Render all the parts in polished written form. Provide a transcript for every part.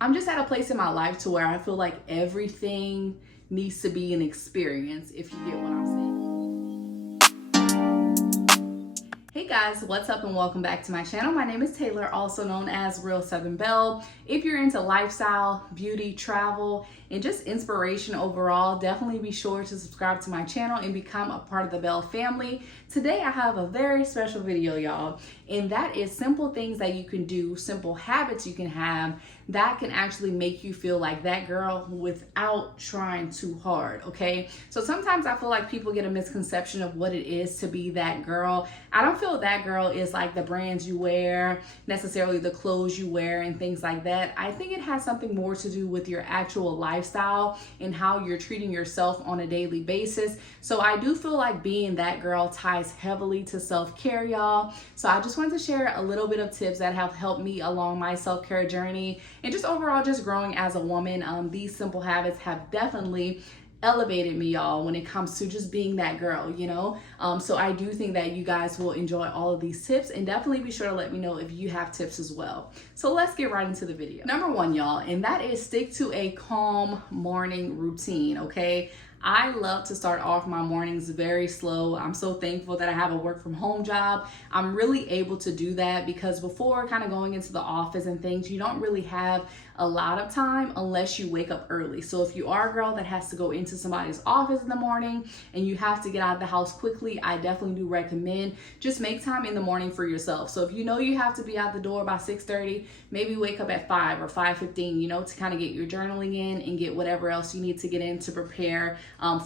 I'm just at a place in my life to where I feel like everything needs to be an experience, if you get what I'm saying. Hey guys, what's up and welcome back to my channel. My name is Taylor, also known as Real Southern Belle. If you're into lifestyle, beauty, travel, and just inspiration overall, definitely be sure to subscribe to my channel and become a part of the Belle family. Today I have a very special video, y'all, and that is simple things that you can do, simple habits you can have that can actually make you feel like that girl without trying too hard, okay? So sometimes I feel like people get a misconception of what it is to be that girl. I don't feel that girl is like the brands you wear, necessarily the clothes you wear and things like that. I think it has something more to do with your actual lifestyle and how you're treating yourself on a daily basis. So I do feel like being that girl ties heavily to self-care, y'all. So I just wanted to share a little bit of tips that have helped me along my self-care journey and just overall just growing as a woman. These simple habits have definitely elevated me, y'all, when it comes to just being that girl, you know. So I do think that you guys will enjoy all of these tips, and definitely be sure to let me know if you have tips as well. So let's get right into the video. Number one, y'all, and that is stick to a calm morning routine, okay? I love to start off my mornings very slow. I'm so thankful that I have a work from home job. I'm really able to do that because before kind of going into the office and things, you don't really have a lot of time unless you wake up early. So if you are a girl that has to go into somebody's office in the morning and you have to get out of the house quickly, I definitely do recommend just make time in the morning for yourself. So if you know you have to be out the door by 6:30, maybe wake up at 5 or 5:15, you know, to kind of get your journaling in and get whatever else you need to get in to prepare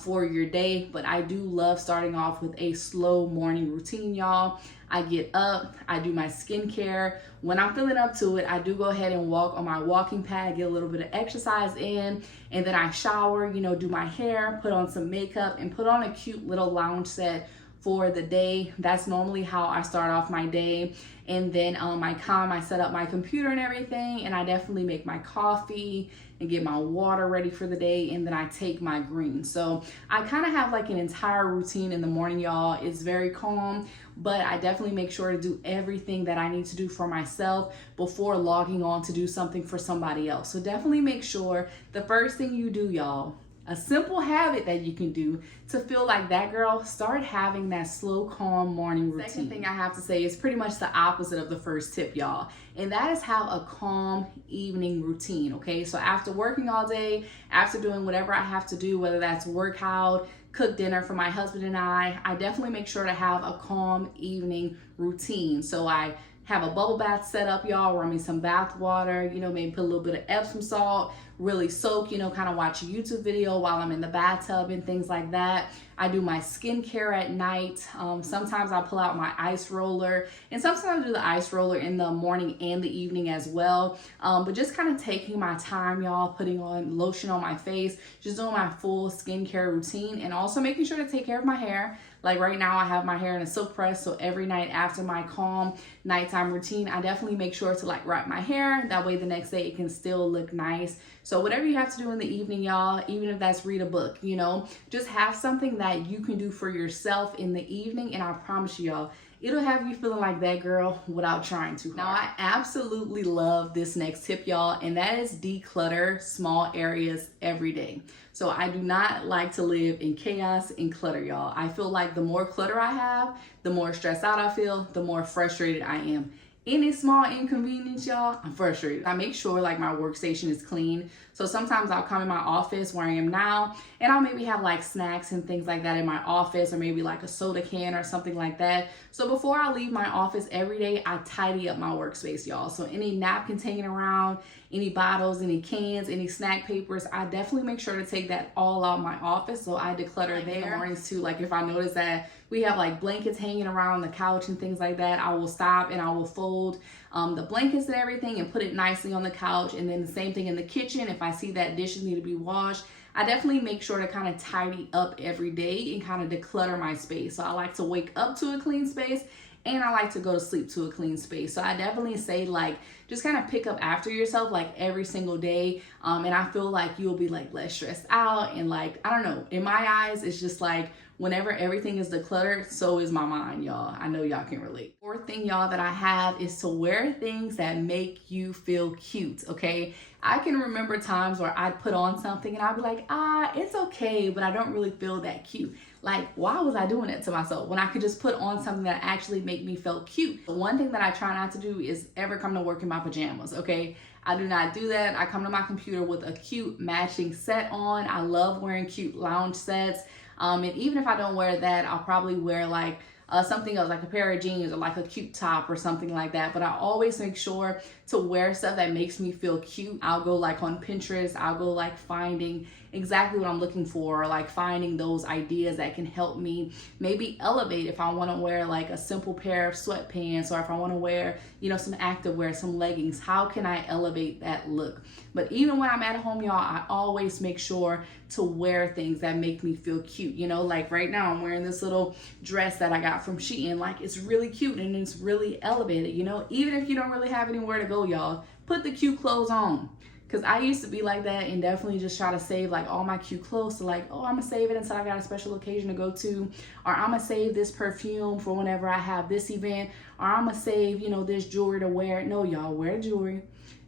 for your day. But I do love starting off with a slow morning routine, y'all. I get up, I do my skincare. When I'm feeling up to it, I do go ahead and walk on my walking pad, get a little bit of exercise in, and then I shower, you know, do my hair, put on some makeup, and put on a cute little lounge set for the day. That's normally how I start off my day. And then I set up my computer and everything, and I definitely make my coffee and get my water ready for the day, and then I take my greens. So I kind of have like an entire routine in the morning, y'all. It's very calm, but I definitely make sure to do everything that I need to do for myself before logging on to do something for somebody else. So definitely make sure the first thing you do, y'all, a simple habit that you can do to feel like that girl, start having that slow, calm morning routine. Second thing I have to say is pretty much the opposite of the first tip, y'all. And that is have a calm evening routine, okay? So after working all day, after doing whatever I have to do, whether that's work out, cook dinner for my husband and I definitely make sure to have a calm evening routine. So I have a bubble bath set up, y'all, run me some bath water, you know, maybe put a little bit of Epsom salt, really soak, you know, kind of watch a YouTube video while I'm in the bathtub and things like that. I do my skincare at night. Sometimes I pull out my ice roller, and sometimes I do the ice roller in the morning and the evening as well. But just kind of taking my time, y'all, putting on lotion on my face, just doing my full skincare routine, and also making sure to take care of my hair. Like right now I have my hair in a silk press, so every night after my calm nighttime routine, I definitely make sure to like wrap my hair. That way the next day it can still look nice. So whatever you have to do in the evening, y'all, even if that's read a book, you know, just have something that you can do for yourself in the evening, and I promise you, y'all, it'll have you feeling like that girl without trying too hard. Now, I absolutely love this next tip, y'all, and that is declutter small areas every day. So I do not like to live in chaos and clutter, y'all. I feel like the more clutter I have, the more stressed out I feel, the more frustrated I am. Any small inconvenience, y'all, I'm frustrated. I make sure like my workstation is clean. So sometimes I'll come in my office where I am now, and I'll maybe have like snacks and things like that in my office, or maybe like a soda can or something like that. So before I leave my office every day, I tidy up my workspace, y'all. So any napkins hanging around, any bottles, any cans, any snack papers, I definitely make sure to take that all out my office. So I declutter there. In the mornings too, like if I notice that we have like blankets hanging around the couch and things like that, I will stop and I will fold the blankets and everything and put it nicely on the couch. And then the same thing in the kitchen. If I see that dishes need to be washed, I definitely make sure to kind of tidy up every day and kind of declutter my space. So I like to wake up to a clean space, and I like to go to sleep to a clean space. So I definitely say like, just kind of pick up after yourself like every single day. And I feel like you'll be like less stressed out, and like, I don't know, in my eyes, it's just like whenever everything is decluttered, so is my mind, y'all. I know y'all can relate. Fourth thing, y'all, that I have is to wear things that make you feel cute, okay? I can remember times where I'd put on something and I'd be like, it's okay, but I don't really feel that cute. Like, why was I doing it to myself when I could just put on something that actually make me feel cute? The one thing that I try not to do is ever come to work in my pajamas, okay? I do not do that. I come to my computer with a cute matching set on. I love wearing cute lounge sets. And even if I don't wear that, I'll probably wear like something else, like a pair of jeans or like a cute top or something like that. But I always make sure to wear stuff that makes me feel cute. I'll go like on Pinterest, I'll go like finding exactly what I'm looking for, or like finding those ideas that can help me maybe elevate if I want to wear like a simple pair of sweatpants, or if I want to wear, you know, some activewear, some leggings. How can I elevate that look? But even when I'm at home, y'all, I always make sure to wear things that make me feel cute. You know, like right now I'm wearing this little dress that I got from Shein. Like, it's really cute and it's really elevated. You know, even if you don't really have anywhere to go, y'all, put the cute clothes on. Because I used to be like that and definitely just try to save like all my cute clothes to like, oh, I'm gonna save it until I got a special occasion to go to, or I'm gonna save this perfume for whenever I have this event, or I'm gonna save, you know, this jewelry to wear. No, y'all, wear jewelry.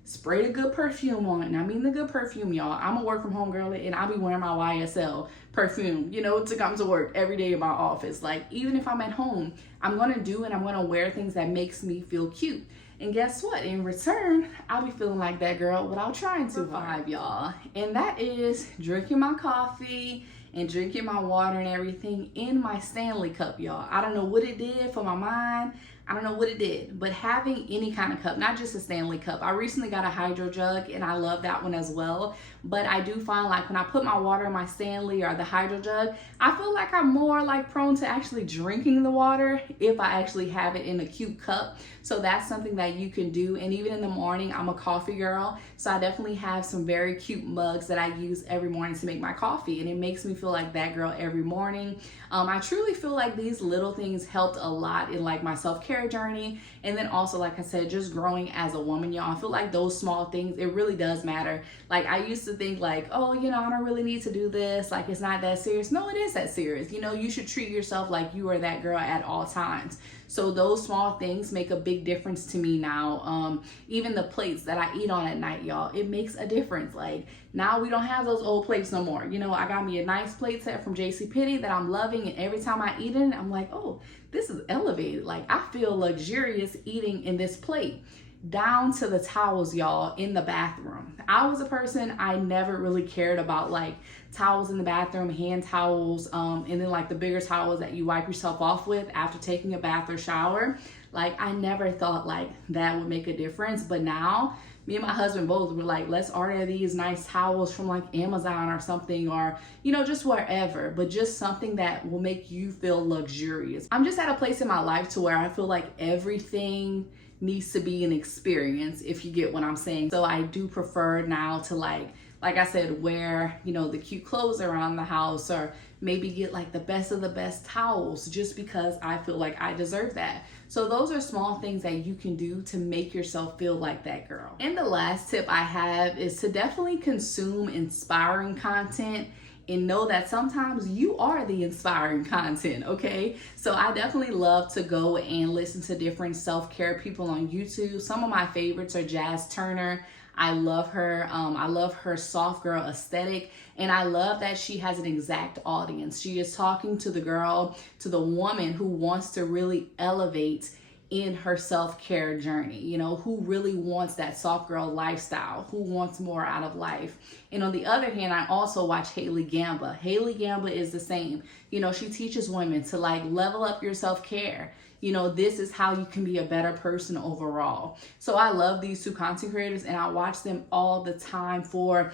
Spray the good perfume on it. And I mean the good perfume, y'all. I'm a work from home girl and I'll be wearing my YSL perfume, you know, to come to work every day in my office. Like, even if I'm at home, I'm gonna do and I'm gonna wear things that makes me feel cute. And guess what? In return, I'll be feeling like that girl without trying to. 5, y'all. And that is drinking my coffee and drinking my water and everything in my Stanley cup, y'all. I don't know what it did for my mind. I don't know what it did, but having any kind of cup, not just a Stanley cup. I recently got a hydro jug and I love that one as well. But I do find like when I put my water in my Stanley or the hydro jug, I feel like I'm more like prone to actually drinking the water if I actually have it in a cute cup. So that's something that you can do. And even in the morning, I'm a coffee girl. So I definitely have some very cute mugs that I use every morning to make my coffee. And it makes me feel like that girl every morning. I truly feel like these little things helped a lot in like my self-care journey. And then also, like I said, just growing as a woman, y'all. I feel like those small things, it really does matter. Like, I used to think like, oh, you know, I don't really need to do this. Like, it's not that serious. No, it is that serious. You know, you should treat yourself like you are that girl at all times. So those small things make a big difference to me now. Even the plates that I eat on at night, y'all, it makes a difference. Like, now we don't have those old plates no more. You know, I got me a nice plate set from JCPenney that I'm loving, and every time I eat it, I'm like, oh, this is elevated. Like, I feel luxurious eating in this plate. Down to the towels, y'all, in the bathroom. I was a person, I never really cared about like towels in the bathroom, hand towels, and then like the bigger towels that you wipe yourself off with after taking a bath or shower. Like, I never thought like that would make a difference. But now, me and my husband both were like, let's order these nice towels from like Amazon or something, or, you know, just wherever, but just something that will make you feel luxurious. I'm just at a place in my life to where I feel like everything needs to be an experience, if you get what I'm saying. So I do prefer now to like I said, wear, you know, the cute clothes around the house, or maybe get like the best of the best towels just because I feel like I deserve that. So those are small things that you can do to make yourself feel like that girl. And the last tip I have is to definitely consume inspiring content and know that sometimes you are the inspiring content, okay? So I definitely love to go and listen to different self-care people on YouTube. Some of my favorites are Jazz Turner. I love her. I love her soft girl aesthetic. And I love that she has an exact audience. She is talking to the girl, to the woman who wants to really elevate in her self-care journey, you know, who really wants that soft girl lifestyle, who wants more out of life. And on the other hand, I also watch Haley Gamba. Haley Gamba is the same. You know, she teaches women to like level up your self-care. You know, this is how you can be a better person overall. So I love these two content creators and I watch them all the time for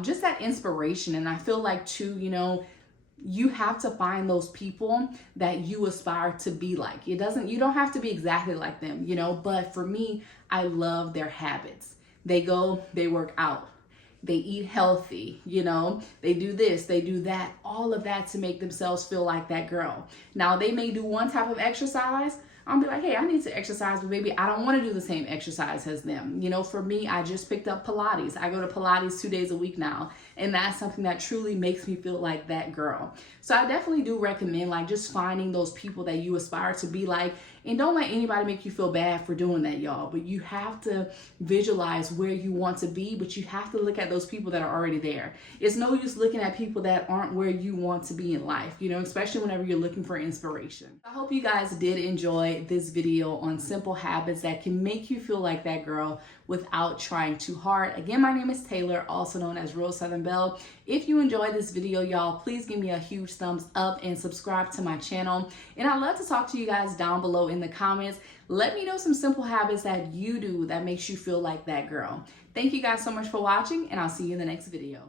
just that inspiration. And I feel like too, you know, you have to find those people that you aspire to be like. You don't have to be exactly like them, you know, but for me, I love their habits. They go, they work out, they eat healthy, you know, they do this, they do that, all of that to make themselves feel like that girl. Now, they may do one type of exercise. I'll be like, hey, I need to exercise, but maybe I don't want to do the same exercise as them. You know, for me, I just picked up Pilates. I go to Pilates 2 days a week now, and that's something that truly makes me feel like that girl. So I definitely do recommend like just finding those people that you aspire to be like, and don't let anybody make you feel bad for doing that, y'all. But you have to visualize where you want to be, but you have to look at those people that are already there. It's no use looking at people that aren't where you want to be in life, you know, especially whenever you're looking for inspiration. I hope you guys did enjoy this video on simple habits that can make you feel like that girl without trying too hard. Again, my name is Taylor, also known as Real Southern Belle. If you enjoyed this video, y'all, please give me a huge thumbs up and subscribe to my channel. And I'd love to talk to you guys down below in the comments. Let me know some simple habits that you do that makes you feel like that girl. Thank you guys so much for watching, and I'll see you in the next video.